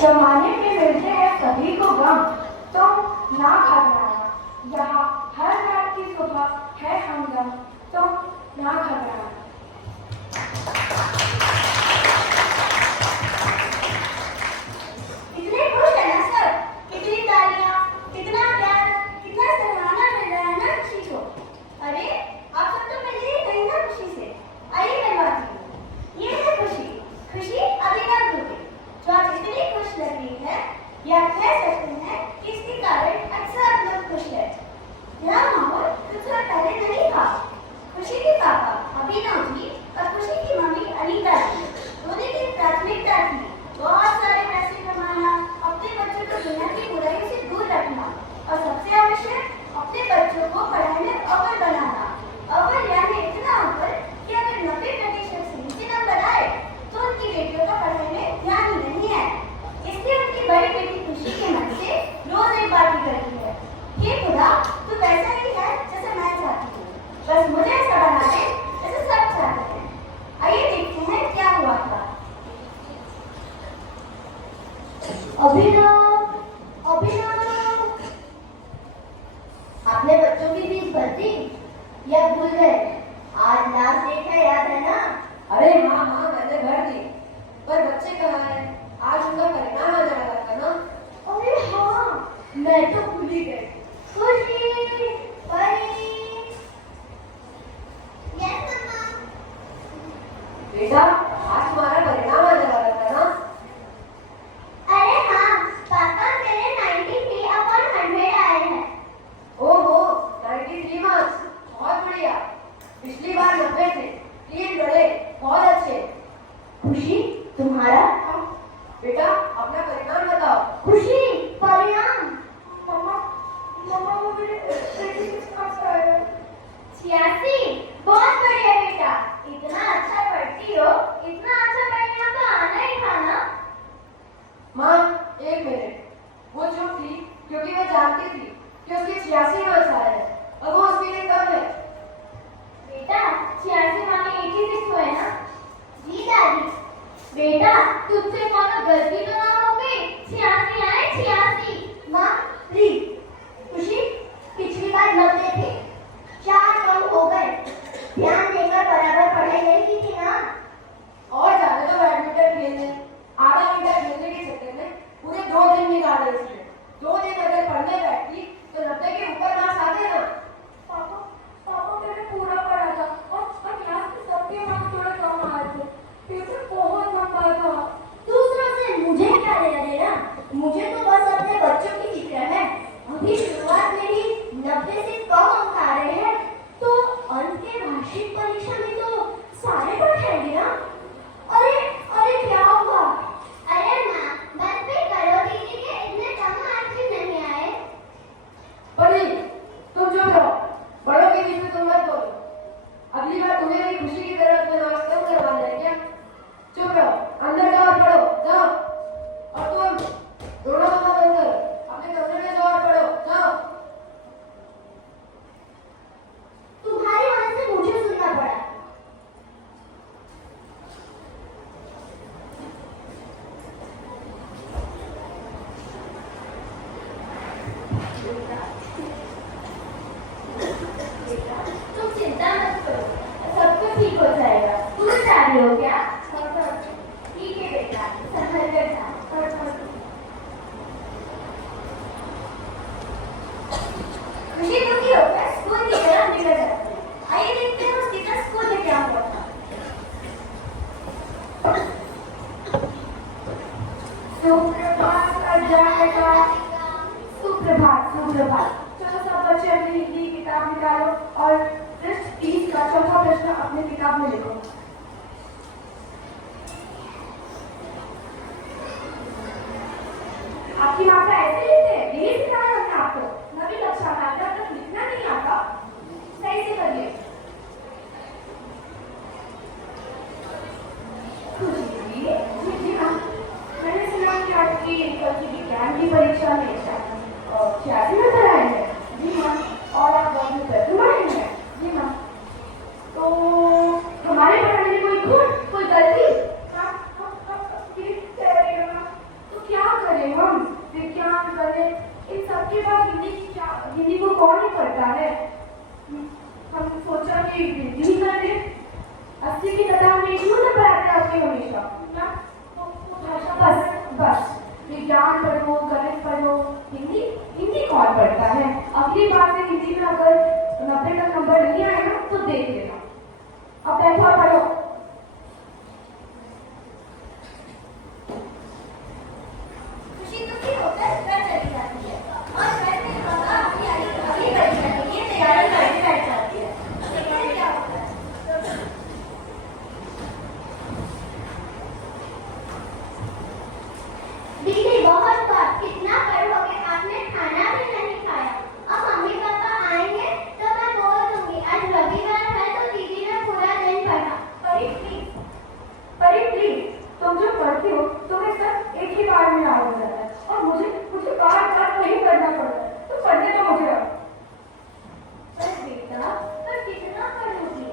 जमाने में मिलते हैं सभी को गम, तुम ना घबराना, यहाँ हर रात की सुबह है हमदम, तुम ना घबराना। कितने खुश है ना सर, कितनी तालियां, कितना प्यार, कितना सराहना मिल रहा है ना खुशी को। अरे आप सब तो मिल ही गई ना खुशी से, आइए मिलवाती हूँ। ये है खुशी, खुशी अभिनव दुबे, जो आज इतनी खुश लग रही है, या कह सकते हैं कि इसके कारण अक्सर आप लोग खुश है। यह माहौल कुछ साल पहले नहीं था। खुशी के पापा अभिनव जी और खुशी की मम्मी अनीता जी दोनों की प्राथमिकता थी बहुत सारे पैसे कमाना, अपने बच्चों को दुनिया की बुराइयों से दूर रखना और सबसे आवश्यक अपने बच्चों को पढ़ाई में अव्वल बनाना। अव्वल यानी इतना अव्वल कि अगर 90% से नीचे नंबर आए तो उनकी बेटियों का पढ़ाई में ध्यान ही नहीं है। इसलिए उनकी बड़ी बेटी खुशी के मन से रोज एक बात ही करती है, हे खुदा तू वैसा ही है जैसे मैं चाहती हूँ, बस मुझे ऐसा बना दे जैसे सब चाहते हैं। आइए देखते हैं क्या हुआ था। अभिनव, अभिनव, आपने बच्चों की फीस भर दी या भूल गए? आज लास्ट डेट है, याद है ना? अरे हाँ हाँ, मैंने भर दी, पर बच्चे कहाँ हैं? आज उनका परिणाम आने वाला था ना। अरे हाँ, मैं तो भूल ही गई। खुशी, परी। यस मम्मा। बेटा आज तुम्हारा परिणाम आने वाला था ना। अरे हाँ पापा, मेरे 93/100 आए हैं। ओहो 93 मार्क्स, बहुत बढ़िया। पिछली बार 90 थे, 3 बढ़े, बहुत अच्छे। खुशी, तुम्हारा? बेटा अपना परिणाम बताओ। खुशी, परिणाम। मम्मा, मम्मा वो मेरे 86 मार्क्स आए हैं। 86, बहुत बढ़िया बेटा। इतना अच्छा पढ़ती हो, इतना अच्छा परिणाम तो आना ही था ना। माँ एक मिनट, वो चुप थी क्योंकि वो जानती थी कि उसके 86 मार्क्स आए हैं और वो उसके लिए कम है। बेटा 86 माने 86 हुए ना? जी दादी। बेटा तुझसे कोनो गलती तो ना हो गई? 86 आए, 86। माँ प्लीज। खुशी, पिछली बार 90 थे, 4 कम हो गए। ध्यान देकर बराबर पढ़ाई नहीं की थी ना। और जाने तो बैडमिंटन खेलने, आधा घंटा खेलने के चक्कर में पूरे 2 दिन निकाले इसने। 2 दिन अगर पढ़ने बैठती तो 90 के ऊपर मार्क्स आते ना। पापा, पापा मैंने पूरा पढ़ा था और क्लास में सबके मार्क्स थोड़े कम आए थे। पेपर बहुत लंबा था। दूसरों से मुझे क्या लेना देना? मुझे तो बस अपने बच्चों की फिक्र है। अभी शुरुआत में ही 90 से कम अंक आ रहे हैं, तो अंत के वार्षिक परीक्षा में तो सारे बढ़ जाएंगे ना। अरे अरे क्या हुआ? अरे माँ बस भी करो, दीदी के इतने कम मार्क्स ही नहीं आए। परी तुम चुप रहो, बड़ों के बीच में तुम मत बोलो। अगली बार तुम्हें भी खुशी की तरह अपने मार्क्स कम करवाना है क्या? चुप रहो, अंदर जाओ और पढ़ो, जाओ। और तुम रोना मत बंद करो, अपने कमरे में जाओ और पढ़ो, जाओ। तुम्हारी वजह से मुझे सुनना पड़ा। तुम चिंता मत करो, सब कुछ ठीक हो जाएगा। तुम जा रही हो क्या? ठीक है बेटा, संभल कर जाओ। खुशी दुखी होकर स्कूल की तरफ निकल जाती है। आइए देखते हैं उसके साथ स्कूल में क्या हुआ था। सुप्रभात अध्यापिका। सुप्रभात, सुप्रभात। चलो सब बच्चे अपनी हिंदी की किताब निकालो और पृष्ठ 30 का चौथा प्रश्न अपनी किताब में लिखो। आपकी मात्रा ऐसे लिखते हैं, यही सिखाया हमने आपको। नवीन अच्छा मात्रा तक लिखना नहीं आता, सही से करिए। खुशी जी हाँ, मैंने सुना कि आपकी विज्ञान की परीक्षा में 86 नंबर आए हैं। जी हाँ, और आप बहुत में प्रथम आए हैं। जी हाँ, तो हमारे पढ़ाने में कोई गलती? तो क्या सबके पास हिंदी को कौन ही पढ़ता है। हम सोचा कि हिंदी ही कर ले। 80 की कतार में क्यों ना पढ़ाते आपके हमेशा ना वो भाषा बस विज्ञान पढ़ो, गणित पढ़ो, हिंदी कौन पढ़ता है। अगली बार से हिंदी में अगर 90 का नंबर नहीं आए ना तो देख लेना। अब बैठो और पढ़ो। खुशी दुखी होकर घर चली जाती है और घर में माता अपनी अगली परीक्षा के लिए तैयारी करने बैठ जाती है। देखते हैं क्या होता है। दीदी बहुत बात कितना पढ़ोगे, आपने खाना भी नहीं खाया। अब मम्मी पापा आएंगे तो मैं बोल दूंगी आज रविवार है तो दीदी ने पूरा दिन पढ़ा। परी प्लीज तुम जो पढ़ती हो तुम्हें सब एक ही बार में याद हो जाता है और मुझे बार बार नहीं करना पड़ता है। तो पढ़ने तो मुझे आओ। पर बेटा पर कितना पढ़ोगी?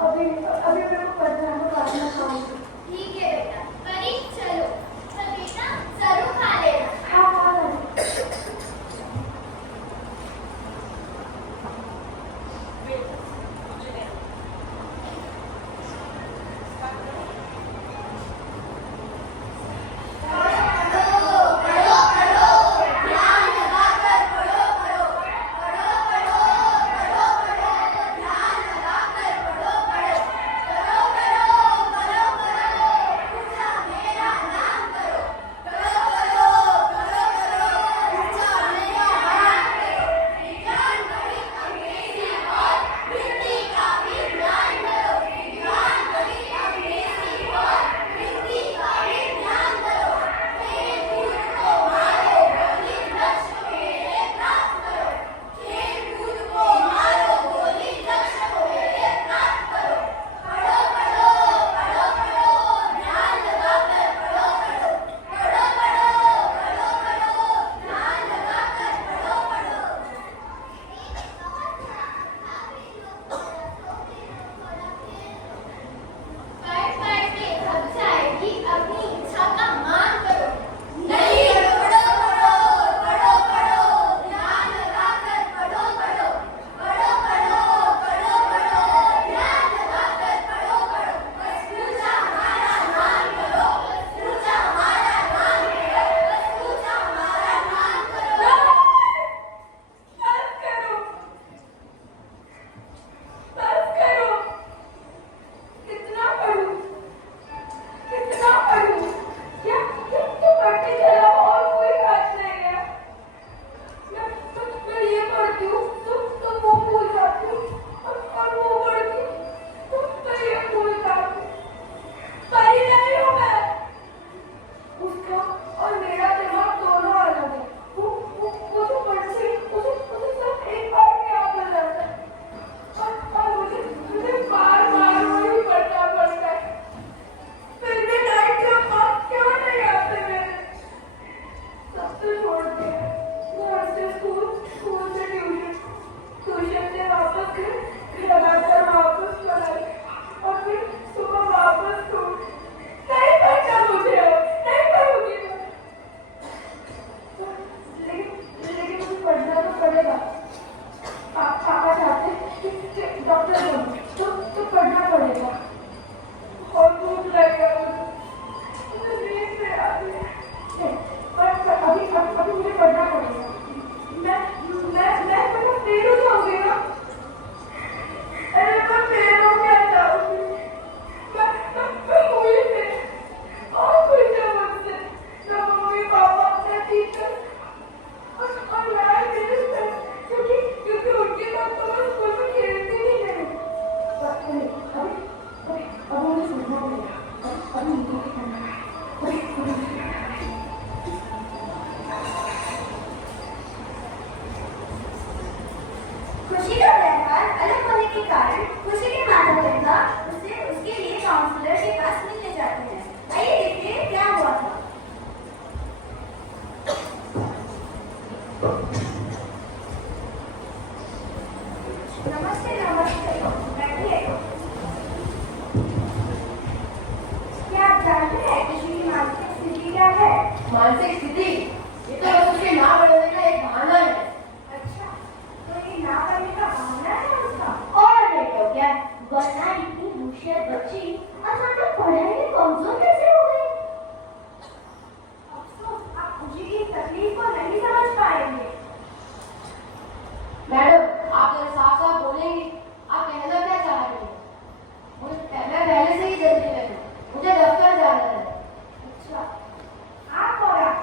अभी मेरे को पढ़ना है, मैं बाद में खाऊंगी। ठीक है बेटा, परी चलो। पर बेटा जरूर खा लेना। हाँ नमस्ते नमस्ते। मानसिक स्थिति ये तो बस उसके ना बढ़ने का एक बहाना है। अच्छा, तो ये ना करने का बहाना है उसका? और नहीं तो क्या, वरना इतनी होशियार बच्ची अचानक पढ़ाई में कमजोर कैसे हो गई? अफसोस, आप खुशी की तकलीफ को नहीं समझ पाएंगे। मैडम आप जरा साफ साफ बोलेंगी, आप कहना क्या चाह रही हैं? मैं पहले से ही जल्दी में हूँ, मुझे दफ्तर जाना है। अच्छा, आप और आप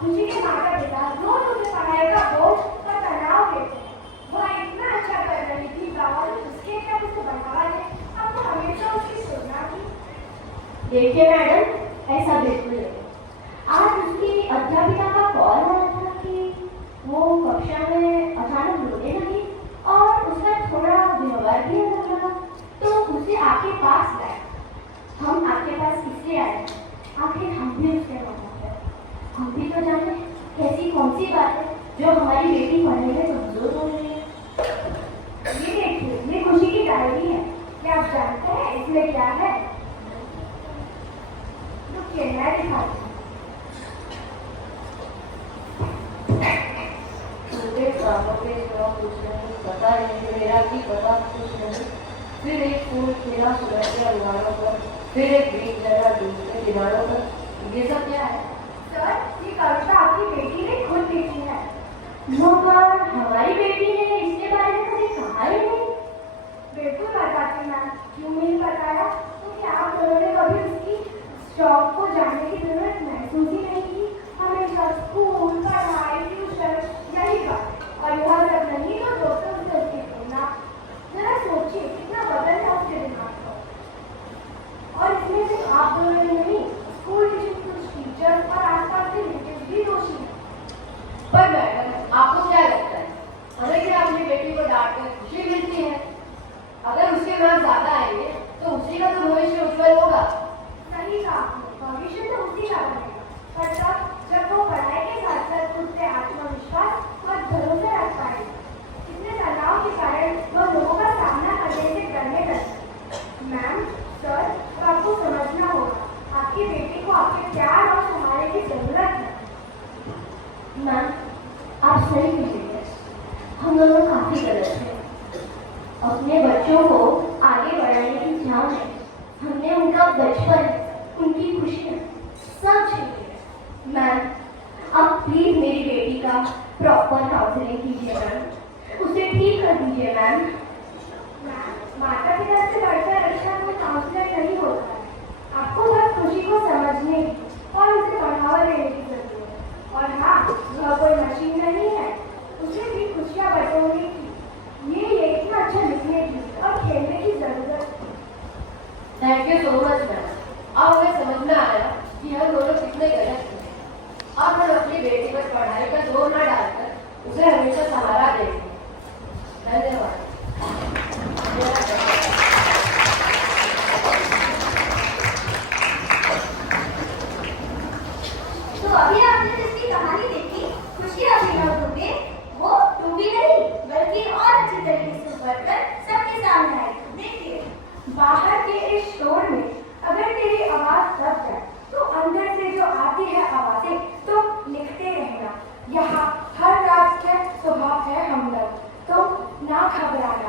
खुशी के माता पिता रोज उसे पढ़ाई का बोझ और तनाव देते हैं। वह इतना अच्छा कर रही थी, बावजूद उसके क्या उसे बढ़ावा दे, आपको हमेशा उसकी सुनना थी। देखिए मैडम, ऐसा बिल्कुल नहीं। आज उसकी अध्यापिका का कॉल आया था कि वो कक्षा में अचानक रोने लगी और उसका थोड़ा व्यवहार भी अलग लगा, तो उसे आपके पास लाए। हम आपके पास इसलिए आए, आखिर हम भी उसके माता हैं। हम भी तो जाने ऐसी कौन सी बात है जो हमारी बेटी पढ़ने में कमजोर हो रही है। ये देखिए, ये खुशी की डायरी है। क्या आप जानते हैं इसमें क्या है? रुकिए, मैं दिखाती हूँ। मुझे कामों के शौक कुछ नहीं, पता नहीं मेरा भी पता कुछ नहीं। फिर एक फूल खिला सूरज के अंगारों पर, फिर एक बीज जला डूबते किनारों पर। ये सब क्या है? सर, ये कविता आपकी बेटी ने खुद लिखी है। मगर हमारी बेटी ने इसके बारे में कभी कहा ही नहीं। बिल्कुल बताती मैम, क्यों नहीं बताया? क्योंकि आप लोगों ने कभी उसकी शौक को जानने की जरूरत महसूस ही नहीं की। हमेशा स्कूल, पढ़ाई, ट्यूशन यही बात, और यह सब नहीं तो दोस्तों से उसकी तुलना। जरा सोचिए कितना बदल है उसके दिमाग पर। और इसमें सिर्फ आप दोनों ही नहीं, स्कूल के कुछ टीचर और आसपास के रिलेटिव भी दोषी हैं। पर मैडम आपको क्या लगता है, हमें क्या अपनी बेटी को डांट कर खुशी मिलती है? अगर उसके मार्क्स ज्यादा आएंगे तो उसी का तो भविष्य उज्जवल होगा। सही कहा आपने, भविष्य तो उसी का बनेगा। पर तब जब वो पढ़ाई के साथ साथ खुद से आत्मविश्वास और भरोसा रख पाएगी। इतने तनाव के कारण वो लोगों का सामना करने से डरने लगती। मैम, सर, अब आपको समझना होगा, आपकी बेटी को आपके प्यार और संभालने की जरूरत है। मैम, आप सही कह रही हैं। हम दोनों काफी गलत हैं। अपने बच्चों को आगे बढ़ाने की चाह में हमने उनका बचपन, उनकी खुशियाँ सब छीन लिया। मैम, आप प्लीज मेरी बेटी का प्रॉपर काउंसलिंग कीजिए मैम, उसे ठीक कर दीजिए मैम। मैम, माता पिता से बढ़कर अच्छा कोई काउंसलर नहीं होता है। आपको बस खुशी को समझने की और उसे बढ़ावा देने की जरूरत है। और हाँ, वह कोई मशीन नहीं है, उसे भी खुशियाँ बटोरने की, ये इतना अच्छा लिखने की और खेलने की जरूरत है। Thank you so much ma'am. अब हमें समझ में आया कि हम दोनों कितने गलत थे। अब हम अपनी बेटी पर पढ़ाई का जोर न डालकर उसे हमेशा सहारा देंगे। धन्यवाद। तो अभी आपने जिसकी कहानी देखी, खुशी अपनी नोटों में, वो डूबी नहीं बल्कि और अच्छी तरीके से उभरकर सबके सामने आई। देखिए, बाहर के इस शोर में अगर तेरी आवाज दब जाए तो अंदर से जो आती है आवाजें तो लिखते रहना। यहाँ हर रात का स्वभाव है हम लोग, तो ना घबराना।